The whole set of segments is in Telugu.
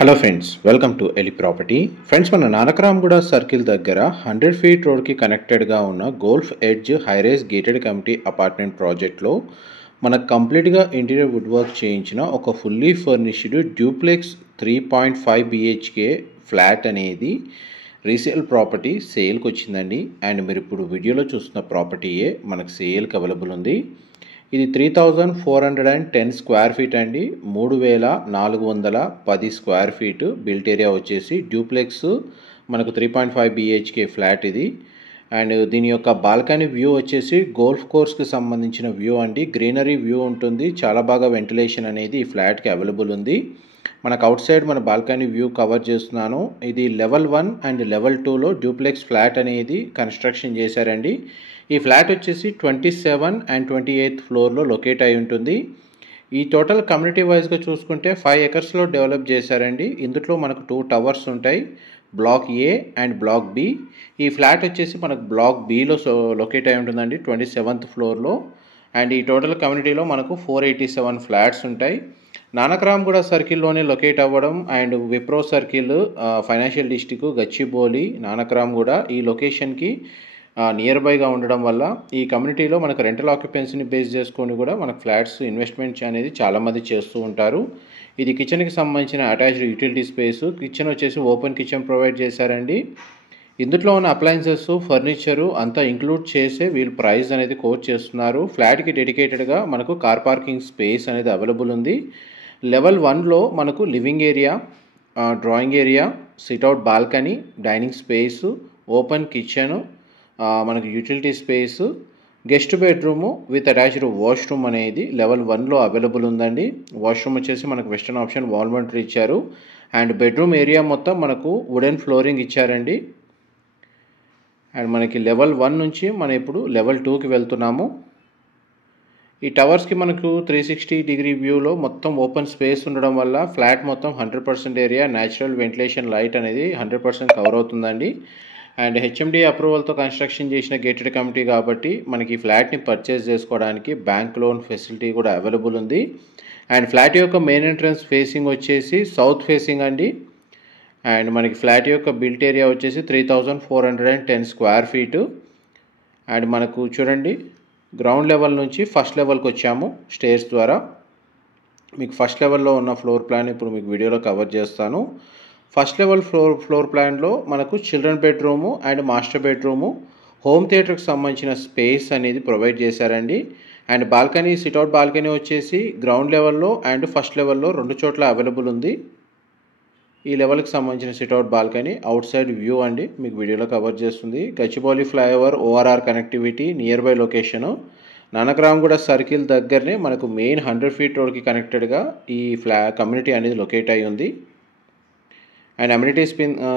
Hello friends, welcome to Eli property. Friends, మన నానక్రామ్గూడ సర్కిల్ దగ్గర 100 ఫీట్ రోడ్కి కనెక్టెడ్గా ఉన్న golf edge highrise gated community apartment ప్రాజెక్ట్లో మనకు కంప్లీట్గా ఇంటీరియర్ వుడ్ వర్క్ చేయించిన ఒక fully furnished duplex 3.5 BHK flat అనేది రీసేల్ ప్రాపర్టీ సేల్కి వచ్చిందండి. అండ్ మీరు ఇప్పుడు వీడియోలో చూస్తున్న ప్రాపర్టీయే మనకు సేల్కి అవైలబుల్ ఉంది. ఇది 3410 స్క్వేర్ ఫీట్ అండి. 3410 స్క్వేర్ ఫీట్ బిల్ట్ ఏరియా వచ్చేసి డ్యూప్లెక్స్ మనకు 3.5 బిహెచ్కే ఫ్లాట్ ఇది. అండ్ దీని యొక్క బాల్కనీ వ్యూ వచ్చేసి గోల్ఫ్ కోర్స్కి సంబంధించిన వ్యూ అండి. గ్రీనరీ వ్యూ ఉంటుంది. చాలా బాగా వెంటిలేషన్ అనేది ఈ ఫ్లాట్కి అవైలబుల్ ఉంది. మనకు అవుట్ సైడ్ మన బాల్కనీ వ్యూ కవర్ చేస్తున్నాను. ఇది లెవెల్ 1 అండ్ లెవెల్ 2లో డ్యూప్లెక్స్ ఫ్లాట్ అనేది కన్స్ట్రక్షన్ చేశారండి. ఈ ఫ్లాట్ వచ్చేసి 27 అండ్ 28th ఫ్లోర్లో లొకేట్ అయి ఉంటుంది. ఈ టోటల్ కమ్యూనిటీ వైజ్గా చూసుకుంటే 5 ఎకర్స్లో డెవలప్ చేశారండి. ఇందులో మనకు 2 టవర్స్ ఉంటాయి, block A and block B. ఈ ఫ్లాట్ వచ్చేసి మనకు బ్లాక్ బిలో లొకేట్ అయి ఉంటుందండి, 27th ఫ్లోర్లో. అండ్ ఈ టోటల్ కమ్యూనిటీలో మనకు 487 ఫ్లాట్స్ ఉంటాయి. నానక్రామ్గూడ సర్కిల్లోనే లొకేట్ అవ్వడం and Wipro circle, financial district Gachibowli, Nanakramguda ఈ లొకేషన్కి నియర్ బైగా ఉండడం వల్ల ఈ కమ్యూనిటీలో మనకు రెంటల్ ఆక్యుపెన్సీని బేస్ చేసుకొని కూడా మనకు ఫ్లాట్స్ ఇన్వెస్ట్మెంట్ అనేది చాలామంది చేస్తూ ఉంటారు. ఇది కిచెన్కి సంబంధించిన అటాచ్డ్ యూటిలిటీ స్పేస్. కిచెన్ వచ్చేసి ఓపెన్ కిచెన్ ప్రొవైడ్ చేశారండి. ఇందులో ఉన్న అప్లయన్సెస్, ఫర్నిచరు అంతా ఇంక్లూడ్ చేసే వీళ్ళు ప్రైస్ అనేది కోట్ చేస్తున్నారు. ఫ్లాట్కి డెడికేటెడ్గా మనకు కార్ పార్కింగ్ స్పేస్ అనేది అవైలబుల్ ఉంది. లెవెల్ 1లో మనకు living area, drawing area, sit out balcony, dining space, open kitchen, మనకు utility space, guest bedroom with attached washroom అనేది లెవెల్ 1లో అవైలబుల్ ఉందండి. వాష్రూమ్ వచ్చేసి మనకు వెస్టర్న్ ఆప్షన్ వాల్ మౌంటర్ ఇచ్చారు. అండ్ బెడ్రూమ్ ఏరియా మొత్తం మనకు వుడెన్ ఫ్లోరింగ్ ఇచ్చారండి. అండ్ మనకి లెవెల్ 1 నుంచి మనం ఇప్పుడు లెవెల్ 2కి వెళ్తున్నాము. ఈ టవర్స్కి మనకు 360 డిగ్రీ వ్యూలో మొత్తం ఓపెన్ స్పేస్ ఉండడం వల్ల ఫ్లాట్ మొత్తం 100% ఏరియా న్యాచురల్ వెంటిలేషన్ లైట్ అనేది 100% కవర్ అవుతుందండి. అండ్ హెచ్ఎండి అప్రూవల్తో కన్స్ట్రక్షన్ చేసిన గేటెడ్ కమిటీ కాబట్టి మనకి ఈ ఫ్లాట్ని పర్చేస్ చేసుకోవడానికి బ్యాంక్ లోన్ ఫెసిలిటీ కూడా అవైలబుల్ ఉంది. అండ్ ఫ్లాట్ యొక్క మెయిన్ ఎంట్రన్స్ ఫేసింగ్ వచ్చేసి సౌత్ ఫేసింగ్ అండి. అండ్ మనకి ఫ్లాట్ యొక్క బిల్ట్ ఏరియా వచ్చేసి 3410 స్క్వేర్ ఫీటు. అండ్ మనకు చూడండి, గ్రౌండ్ లెవెల్ నుంచి ఫస్ట్ లెవెల్కి వచ్చాము స్టేర్స్ ద్వారా. మీకు ఫస్ట్ లెవెల్లో ఉన్న ఫ్లోర్ ప్లాన్ ఇప్పుడు మీకు వీడియోలో కవర్ చేస్తాను. ఫస్ట్ లెవెల్ ఫ్లోర్ ప్లాన్లో మనకు children bedroom and master bedroom, home థియేటర్కి సంబంధించిన స్పేస్ అనేది ప్రొవైడ్ చేశారండి. అండ్ బాల్కనీ, సిట్అవుట్ బాల్కనీ వచ్చేసి గ్రౌండ్ లెవెల్లో అండ్ ఫస్ట్ లెవెల్లో 2 చోట్ల అవైలబుల్ ఉంది. ఈ లెవెల్కి సంబంధించిన sit-out balcony out side view అండి మీకు వీడియోలో కవర్ చేస్తుంది. Gachibowli flyover, ORR connectivity, near by location. Nanakramguda circle దగ్గరనే మనకు మెయిన్ 100 ఫీట్ రోడ్కి కనెక్టెడ్గా ఈ కమ్యూనిటీ అనేది లొకేట్ అయి ఉంది. అండ్ అమ్యూనిటీస్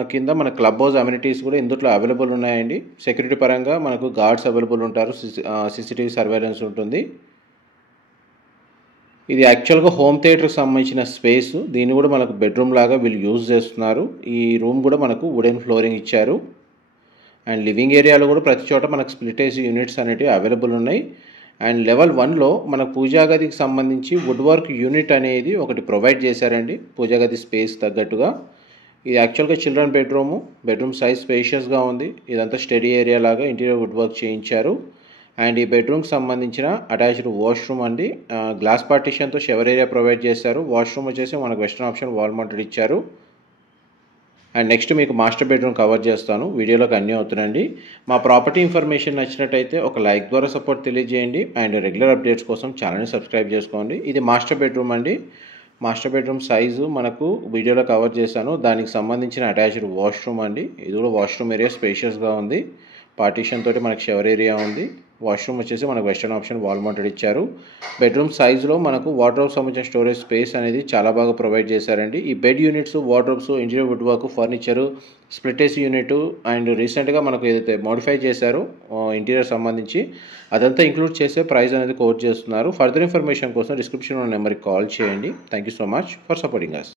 కింద మన క్లబ్ హౌస్ అమ్యూనిటీస్ కూడా ఇందులో అవైలబుల్ ఉన్నాయండి. సెక్యూరిటీ పరంగా మనకు గార్డ్స్ అవైలబుల్ ఉంటారు, సీసీటీవీ సర్వేలెన్స్ ఉంటుంది. ఇది యాక్చువల్గా హోమ్ థియేటర్కి సంబంధించిన స్పేస్. దీన్ని కూడా మనకు బెడ్రూమ్ లాగా వీళ్ళు యూజ్ చేస్తున్నారు. ఈ రూమ్ కూడా మనకు వుడెన్ ఫ్లోరింగ్ ఇచ్చారు. అండ్ లివింగ్ ఏరియాలో కూడా ప్రతి చోట మనకు స్ప్లిట్ ఏసీ యూనిట్స్ అనేవి అవైలబుల్ ఉన్నాయి. అండ్ లెవెల్ 1లో మన పూజా గదికి సంబంధించి వుడ్ వర్క్ యూనిట్ అనేది ఒకటి ప్రొవైడ్ చేశారండి పూజా గది స్పేస్ తగ్గట్టుగా. ఇది యాక్చువల్గా చిల్డ్రన్ బెడ్రూమ్ సైజ్ స్పేషియస్గా ఉంది. ఇదంతా స్టడీ ఏరియా లాగా ఇంటీరియర్ వుడ్ వర్క్ చేయించారు. అండ్ ఈ బెడ్రూమ్కి సంబంధించిన అటాచ్డ్ వాష్రూమ్ అండి. గ్లాస్ పార్టిషన్తో షవర్ ఏరియా ప్రొవైడ్ చేశారు. వాష్రూమ్ వచ్చేసి మనకు వెస్టర్న్ ఆప్షన్ వాల్ మౌంటెడ్ ఇచ్చారు. అండ్ నెక్స్ట్ మీకు మాస్టర్ బెడ్రూమ్ కవర్ చేస్తాను, వీడియోలోకి అన్నీ అవుతుందండి. మా ప్రాపర్టీ ఇన్ఫర్మేషన్ నచ్చినట్టయితే ఒక లైక్ ద్వారా సపోర్ట్ తెలియజేయండి. అండ్ రెగ్యులర్ అప్డేట్స్ కోసం ఛానల్ని సబ్స్క్రైబ్ చేసుకోండి. ఇది మాస్టర్ బెడ్రూమ్ అండి. మాస్టర్ బెడ్రూమ్ సైజు మనకు వీడియోలో కవర్ చేశాను. దానికి సంబంధించిన అటాచ్డ్ వాష్రూమ్ అండి. ఇది కూడా వాష్రూమ్ ఏరియా స్పేషియస్గా ఉంది. పార్టీషన్ తోటి మనకు షవర్ ఏరియా ఉంది. వాష్రూమ్ వచ్చేసి మనకు వెస్టర్న్ ఆప్షన్ వాల్ మౌంటెడ్ ఇచ్చారు. బెడ్రూమ్ సైజులో మనకు వార్డ్రోబ్ సంబంధించిన స్టోరేజ్ స్పేస్ అనేది చాలా బాగా ప్రొవైడ్ చేశారండి. ఈ bed units, wardrobes, interior wood work, furniture, split AC unit and రీసెంట్గా మనకు ఏదైతే మోడిఫై చేశారో ఇంటీరియర్ సంబంధించి అదంతా ఇంక్లూడ్ చేసే ప్రైస్ అనేది కోట్ చేస్తున్నారు. ఫర్దర్ ఇన్ఫర్మేషన్ కోసం డిస్క్రిప్షన్లో నెంబర్కి కాల్ చేయండి. Thank you so much for supporting us.